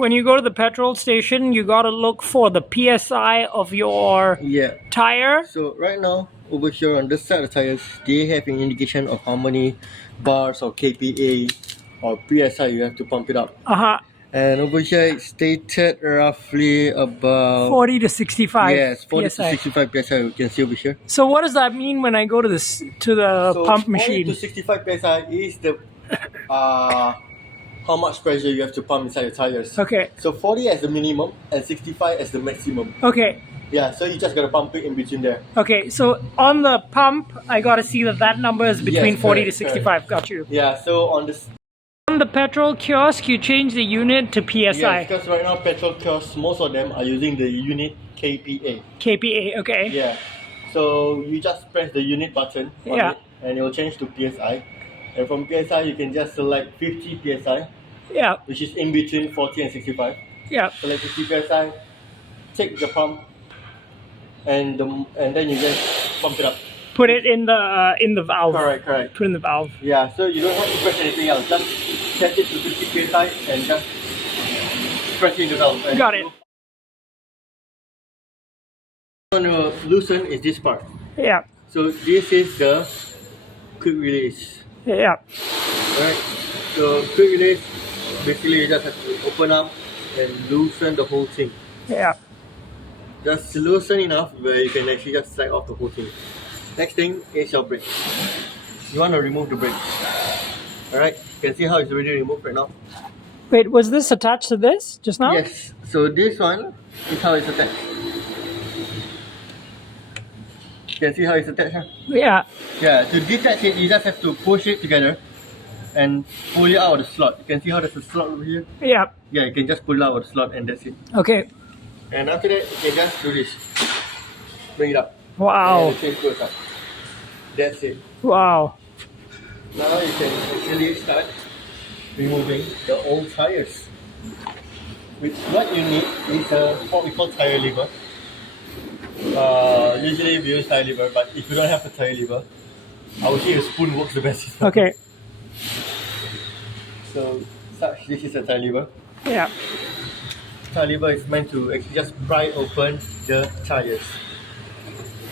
when you go to the petrol station, you got to look for the PSI of your tire. So right now, over here on this side of the tires, they have an indication of how many bars or kPa or PSI you have to pump it up. And over here it's stated roughly about 40 to 65. Yes, 40 PSI. to 65 PSI. You can see over here. So what does that mean when I go to this pump machine? 40 to 65 PSI is the how much pressure you have to pump inside the tires. Okay. So 40 as the minimum and 65 as the maximum. Okay. Yeah, so you just gotta pump it in between there. Okay, so on the pump, I gotta see that number is between 40 to 65. Correct. Got you. Yeah, so on this. On the petrol kiosk, you change the unit to PSI. Yes, because right now petrol kiosks, most of them are using the unit kPa. kPa, okay. Yeah. So you just press the unit button on it and it will change to PSI. And from PSI you can just select 50 PSI. Yeah. Which is in between 40 and 65. Yeah. Select 50 PSI, take the pump and then you just pump it up. Put it in the valve. Correct. Put in the valve. Yeah, so you don't have to press anything else. Just set it to 50 PSI and just press in the valve. Got it. What you want to loosen is this part. Yeah. So this is the quick release. Yeah. Alright. So quick release, basically you just have to open up and loosen the whole thing. Yeah. Just loosen enough where you can actually just slide off the whole thing. Next thing is your brake. You want to remove the brake. Alright, you can see how it's already removed right now. Wait, was this attached to this just now? Yes, so this one is how it's attached. You can see how it's attached, huh? Yeah. Yeah, to detach it, you just have to push it together and pull it out of the slot. You can see how there's a slot over here? Yeah. Yeah, you can just pull it out of the slot and that's it. Okay. And after that, you can just do this. Bring it up. Wow. And the chain goes up. That's it. Wow. Now you can actually start removing the old tires. Which what you need is what we call tire lever. Usually we use tire lever, but if you don't have a tire lever, I would say a spoon works the best. Okay. So this is a tire lever. Yeah. Tire lever is meant to actually just pry open the tires.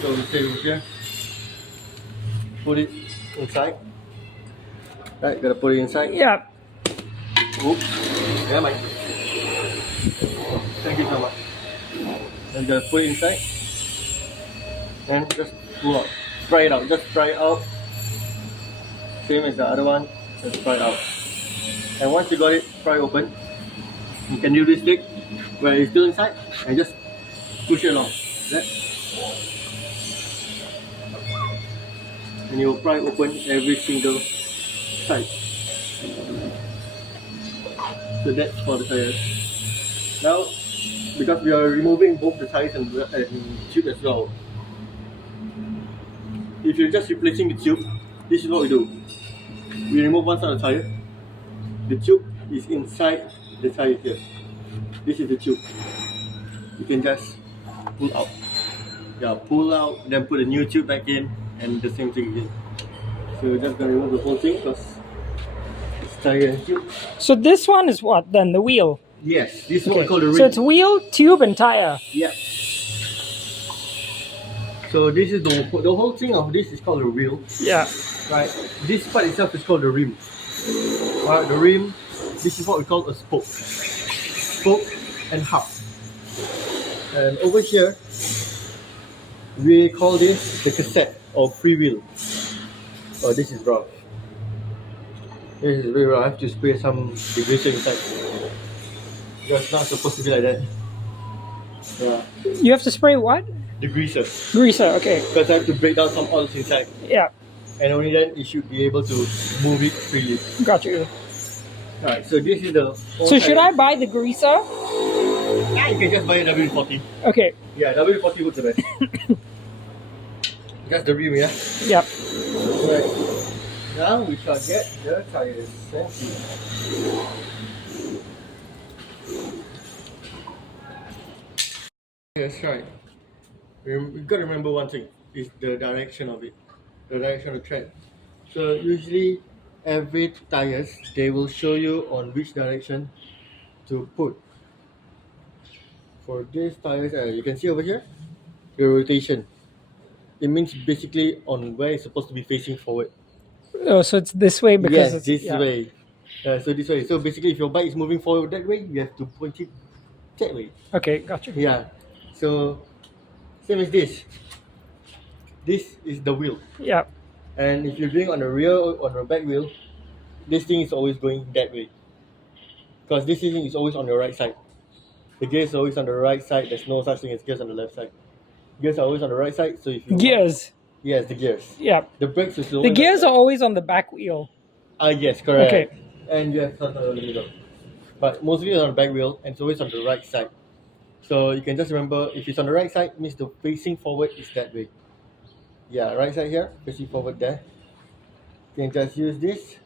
So we say over here, put it inside. Right, gotta put it inside. Yeah. Oops. Yeah, Mike. Thank you so much. And just put it inside. And just pull out. Pry it out. Just pry it out. Same as the other one. Just pry it out. And once you got it pry open, you can use this stick where it's still inside and just push it along. That. And you will pry open every single side. So that's for the tires. Now, because we are removing both the tires and tube as well, if you're just replacing the tube, this is what we do. We remove one side of the tire. The tube is inside the tire here. This is the tube. You can just pull out. Yeah, pull out, then put a new tube back in, and the same thing again. So we're just gonna remove the whole thing because it's tire and tube. So this one is what then? The wheel? Yes, this is what we call the rim. So it's wheel, tube, and tire. Yeah. So this is the whole thing of this is called the wheel. Yeah. Right. This part itself is called the rim. Alright, the rim. This is what we call a spoke. Spoke and hub. And over here, we call this the cassette or freewheel. Oh, this is rough. This is very rough. I have to spray some degreaser inside. It's not supposed to be like that. Yeah. You have to spray what? Degreaser. Greaser, okay. Because I have to break down some oils inside. Yeah. And only then you should be able to move it freely. Got you. Alright, so this is the... So should I buy the greaser? Yeah, you can just buy a W40. Okay. Yeah, W40 works the best. That's the rim, yeah? Yep. Right. Now we shall get the tires. Thank you. That's right. We've got to remember one thing, is the direction of it. The direction of the tread. So usually every tires, they will show you on which direction to put For these tires, you can see over here the rotation. It means basically on where it's supposed to be facing forward. Oh, so it's this way because Yes, it's this yeah. way. So this way. So basically, if your bike is moving forward that way, you have to point it that way. Okay, gotcha. Yeah. So same as this. This is the wheel, Yeah. and if you're doing on the rear or on the back wheel, this thing is always going that way. Because this thing is always on your right side. The gears is always on the right side. There's no such thing as gears on the left side. Gears are always on the right side. So if you Gears. yes, the gears. Yeah. The brakes is The always gears are always on the back wheel. yes, correct. Okay. And you have something on the middle. But mostly it's on the back wheel and it's always on the right side. So you can just remember if it's on the right side, means the facing forward is that way. Yeah, right side here, facing forward there. You can just use this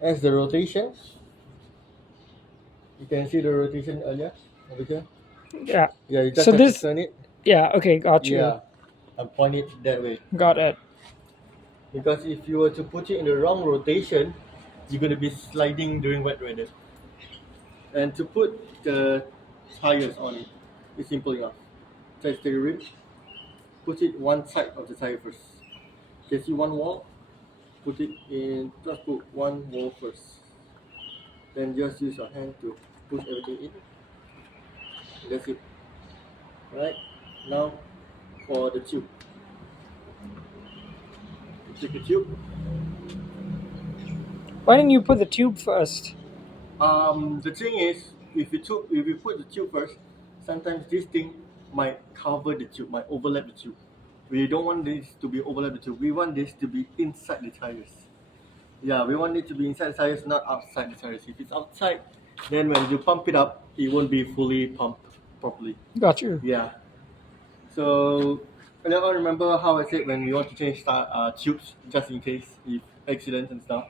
as the rotation. You can see the rotation earlier over here. Yeah. Yeah, you just So have this- to turn it. Yeah. Okay, got you. Yeah, and point it that way. Got it. Because if you were to put it in the wrong rotation, you're going to be sliding during wet weather. And to put the tires on it, it's simple enough. Just take the rim, put it one side of the tire first. You can see one wall, put it in, just put one wall first. Then just use your hand to push everything in. That's it. Right? Now for the tube. Take the tube. Why didn't you put the tube first? The thing is, if you put the tube first, sometimes this thing might cover the tube, might overlap the tube. We don't want this to be overlap the tube. We want this to be inside the tires. Yeah, we want it to be inside the tires, not outside the tires. If it's outside, then when you pump it up, it won't be fully pumped properly. Got you. Yeah. So earlier on, remember how I said when we want to change tubes, just in case if accidents and stuff.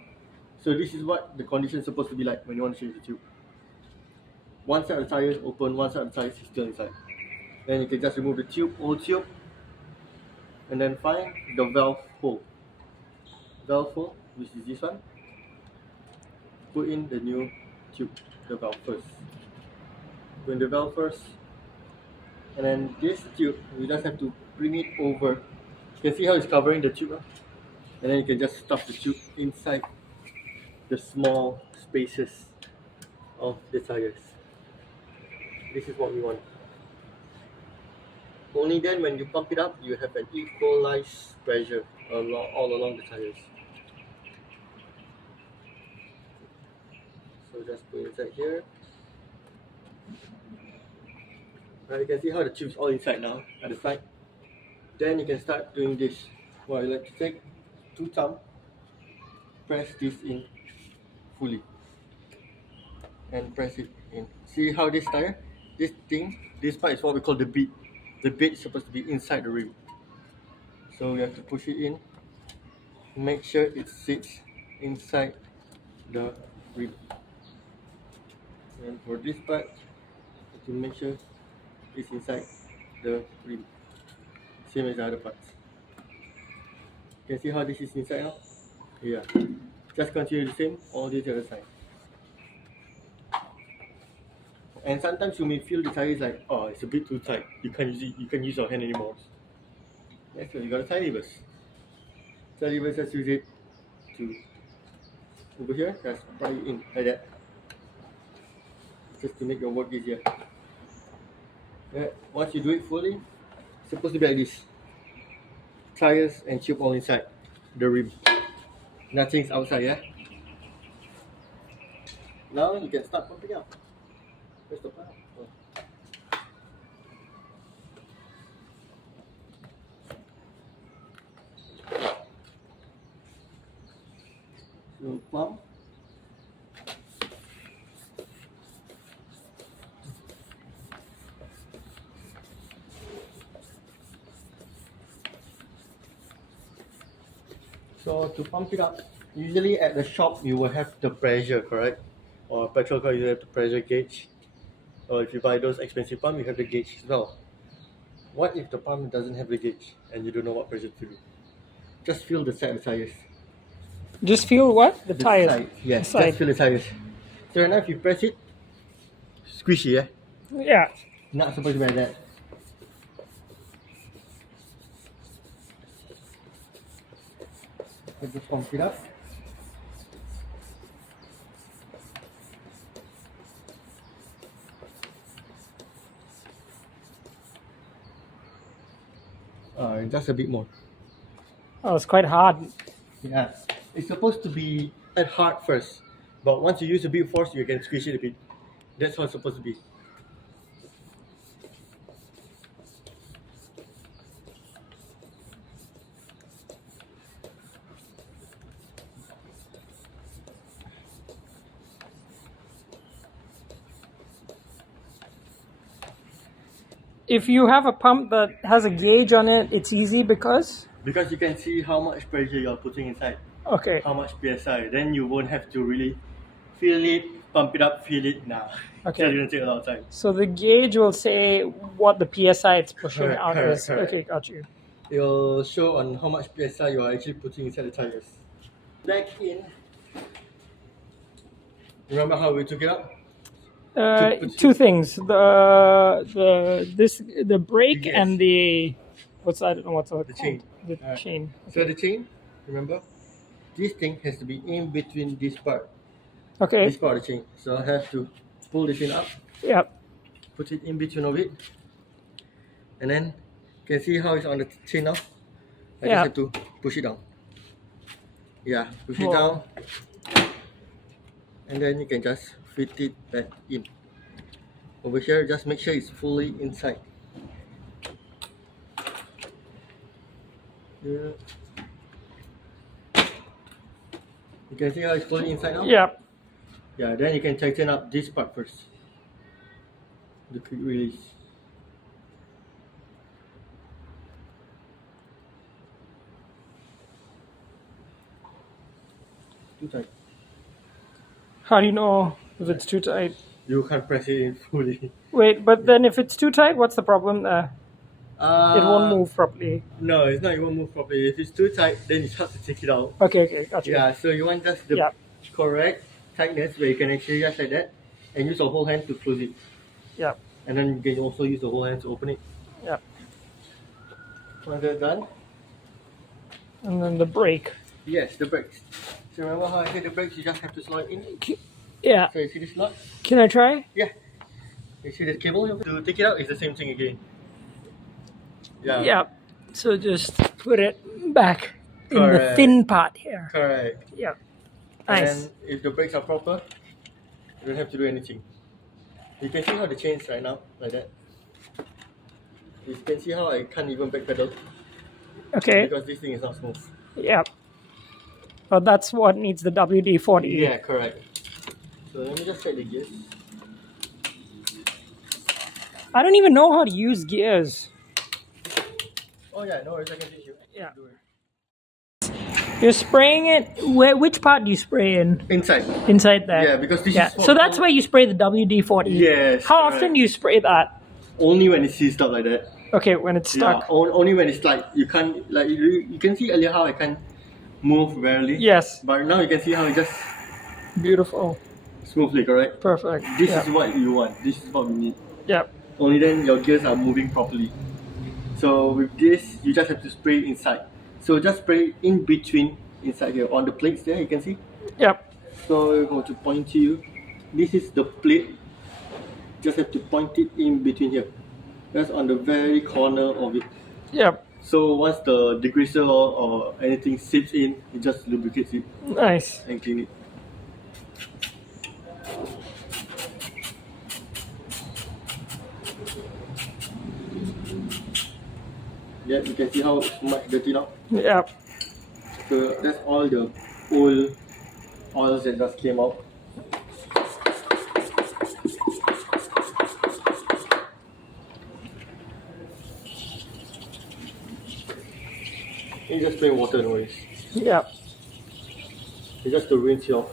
So this is what the condition is supposed to be like when you want to change the tube. One side of the tire is open, one side of the tire is still inside. Then you can just remove the tube, old tube, and then find the valve hole. Valve hole, which is this one. Put in the new tube, the valve first. Put in the valve first. And then this tube, you just have to bring it over. You can see how it's covering the tube. And then you can just stuff the tube inside the small spaces of the tires. This is what we want. Only then when you pump it up, you have an equalized pressure all along the tires. So just put inside here. Now you can see how the tube's all inside now at the side. Then you can start doing this. Well, you like to take two thumbs, press this in fully, and press it in. See how this tire, this thing, this part is what we call the bead. The bead is supposed to be inside the rim. So we have to push it in, make sure it sits inside the rim. And for this part, you have to make sure it's inside the rim. Same as the other parts. You can see how this is inside now? Yeah. Just continue the same all the other side. And sometimes you may feel the tire is like, oh, it's a bit too tight. You can't use it. You can't use your hand anymore. That's why you got a tie levers. Tie levers, just use it to over here. Just pry it in like that, just to make your work easier. Yeah. Once you do it fully, it's supposed to be like this. Tires and tube all inside the rim. Nothing's outside, yeah? Now you can start pumping up. Where's the pump? Oh. So pump. So to pump it up, usually at the shop you will have the pressure, correct? Or petrol car you have the pressure gauge. Or if you buy those expensive pump, you have the gauge as well. What if the pump doesn't have the gauge and you don't know what pressure to do? Just feel the side of the tires. Just feel what? The tires. Side. Yes, The side. just feel the tires. So right now if you press it, squishy, yeah? Yeah. Not supposed to be like that. Let's just pump it up. Just a bit more. Oh, it's quite hard. Yeah, it's supposed to be at hard first, but once you use a bit of force, you can squish it a bit. That's how it's supposed to be. If you have a pump that has a gauge on it, it's easy because Because you can see how much pressure you're putting inside, okay, how much PSI. Then you won't have to really feel it, pump it up, feel it now. Okay. So it won't take a lot of time. so the gauge will say what the PSI it's pushing Correct, out correct, is. correct. Okay, got you. It will show on how much PSI you are actually putting inside the tires. Back in. Remember how we took it out? Two things: the brake Yes. and the what's I don't know what's it called. chain. The Alright. chain. So the chain, remember? This thing has to be in between this part. Okay. This part of the chain. So I have to pull the chain up, Yep. put it in between of it, and then you can see how it's on the chain now. I Yeah. just have to push it down. Yeah, push it Wow. down, and then you can just fit it back in. Over here, just make sure it's fully inside. Yeah. You can see how it's fully inside now? Yep. Yeah, then you can tighten up this part first. The quick release. Too tight. How do you know if it's too tight? You can't press it in fully. Wait, but then if it's too tight, what's the problem there? It won't move properly. No, it's not. It won't move properly. If it's too tight, then it's hard to take it out. Okay, got you. Yeah, so you want just the Yeah. correct tightness where you can actually just like that and use your whole hand to close it. Yep. And then you can also use the whole hand to open it. Yep. Once that's done, And then the brake. yes, the brakes. So remember how I said the brakes, you just have to slot it in. Yeah. So you see this slot? Can I try? Yeah. You see the cable? To take it out, it's the same thing again. Yeah. Yeah. So just put it back in the Correct. thin part here. Correct. Yeah. And Nice. then if the brakes are proper, you don't have to do anything. You can see how the chains right now, like that. You can see how I can't even backpedal Okay. because this thing is not smooth. Yeah. But that's what needs the WD-40. Yeah, correct. So let me just set the gears. I don't even know how to use gears. Oh yeah, no worries, I can teach you. Yeah. Do it. You're spraying it. Which part do you spray in? Inside. Inside there. Yeah, because this Yeah. is for So that's where you spray the WD-40. Yes, How correct. often do you spray that? Only when it's seized up like that. Okay, when it's stuck. Yeah, only when it's like you can't like you can see earlier how I can't move barely. Yes. But now you can see how it just Beautiful. smoothly, correct? Perfect. This Yeah. is what you want. This is what we need. Yeah. Only then your gears are moving properly. So with this, you just have to spray inside. So just spray in between inside here on the plates there. You can see. Yep. So we're going to point to you. This is the plate. Just have to point it in between here. That's on the very corner of it. Yep. So once the degreaser or anything seeps in, it just lubricates it Nice. and clean it. Yeah, you can see how it's much dirty now. Yep. So that's all the old oils that just came out. You just plain water, no worries. Yep. It's just to rinse it off.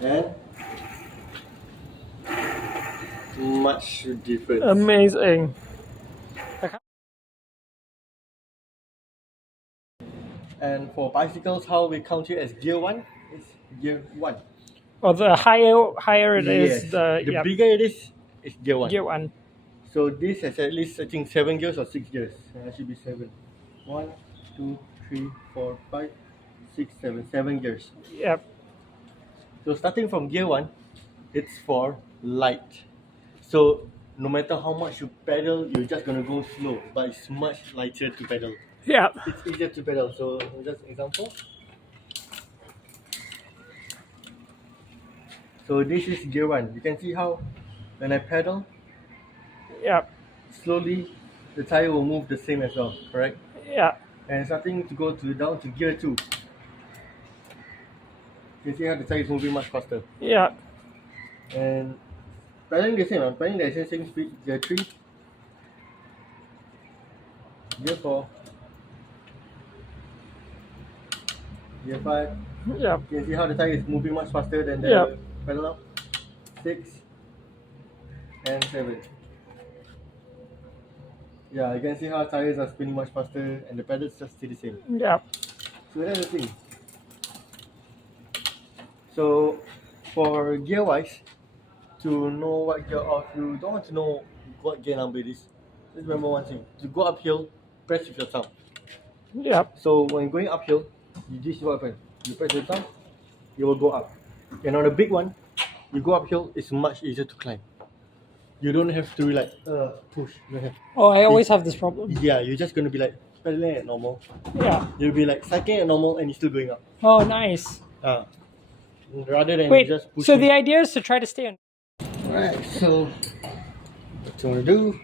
And much different. Amazing. And for bicycles, how we count it as gear 1 is gear 1. Or the higher it is, Yes. the The yep, bigger it is, it's gear 1. gear 1. So this has at least, I think, 7 gears or 6 gears. It should be 7. 1, 2, 3, 4, 5, 6, 7. 7 gears. Yep. So starting from gear 1, it's for light. So no matter how much you pedal, you're just gonna go slow, but it's much lighter to pedal. Yep. It's easier to pedal. So just example. So this is gear 1. You can see how when I pedal, Yep. slowly the tire will move the same as well, correct? Yeah. And starting to go to down to gear 2. You can see how the tire is moving much faster. Yeah. And pedaling the same, I'm pedaling the same speed. Gear 3, gear 4, gear 5. Yep. You can see how the tire is moving much faster than the Yep. pedal now. 6 and 7. Yeah, you can see how tires are spinning much faster and the pedals just stay the same. Yep. So that's the thing. So for gear wise, to know what gear off, you don't want to know what gear number it is. Just remember one thing: to go uphill, press with your thumb. Yep. So when going uphill, this is what happens. You press your thumb, you will go up. And on a big one, you go uphill, it's much easier to climb. You don't have to like push. You don't have. Oh, I always have this problem. Yeah, you're just gonna be like pedaling at normal. Yeah. You'll be like cycling at normal and you're still going up. Oh, nice. Rather than Wait, just pushing. so the idea is to try to stay on. Alright, so what you want to do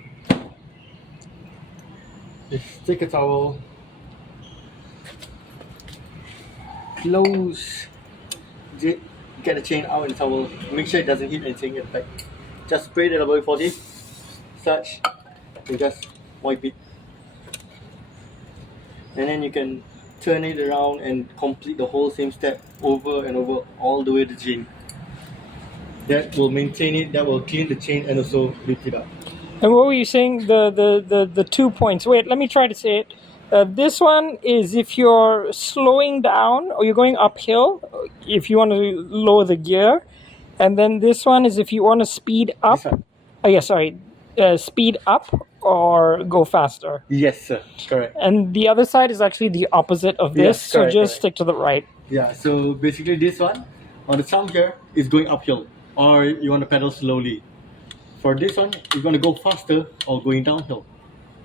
is take a towel, close, get the chain out in the towel, make sure it doesn't hit anything at the back. Just spray the WD-40, such, you just wipe it. And then you can turn it around and complete the whole same step over and over all the way to the chain. That will maintain it, that will clean the chain and also lift it up. And what were you saying? The 2 points. Wait, let me try to say it. This one is if you're slowing down or you're going uphill, if you want to lower the gear. And then this one is if you want to speed up. This one? Oh, yeah, sorry. Speed up or go faster. Yes, sir. Correct. And the other side is actually the opposite of this. Yes, so correct, just correct. stick to the right. Yeah, so basically this one, on the thumb here, is going uphill. Or you want to pedal slowly. For this one, you're going to go faster or going downhill.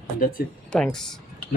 And that's it. Thanks.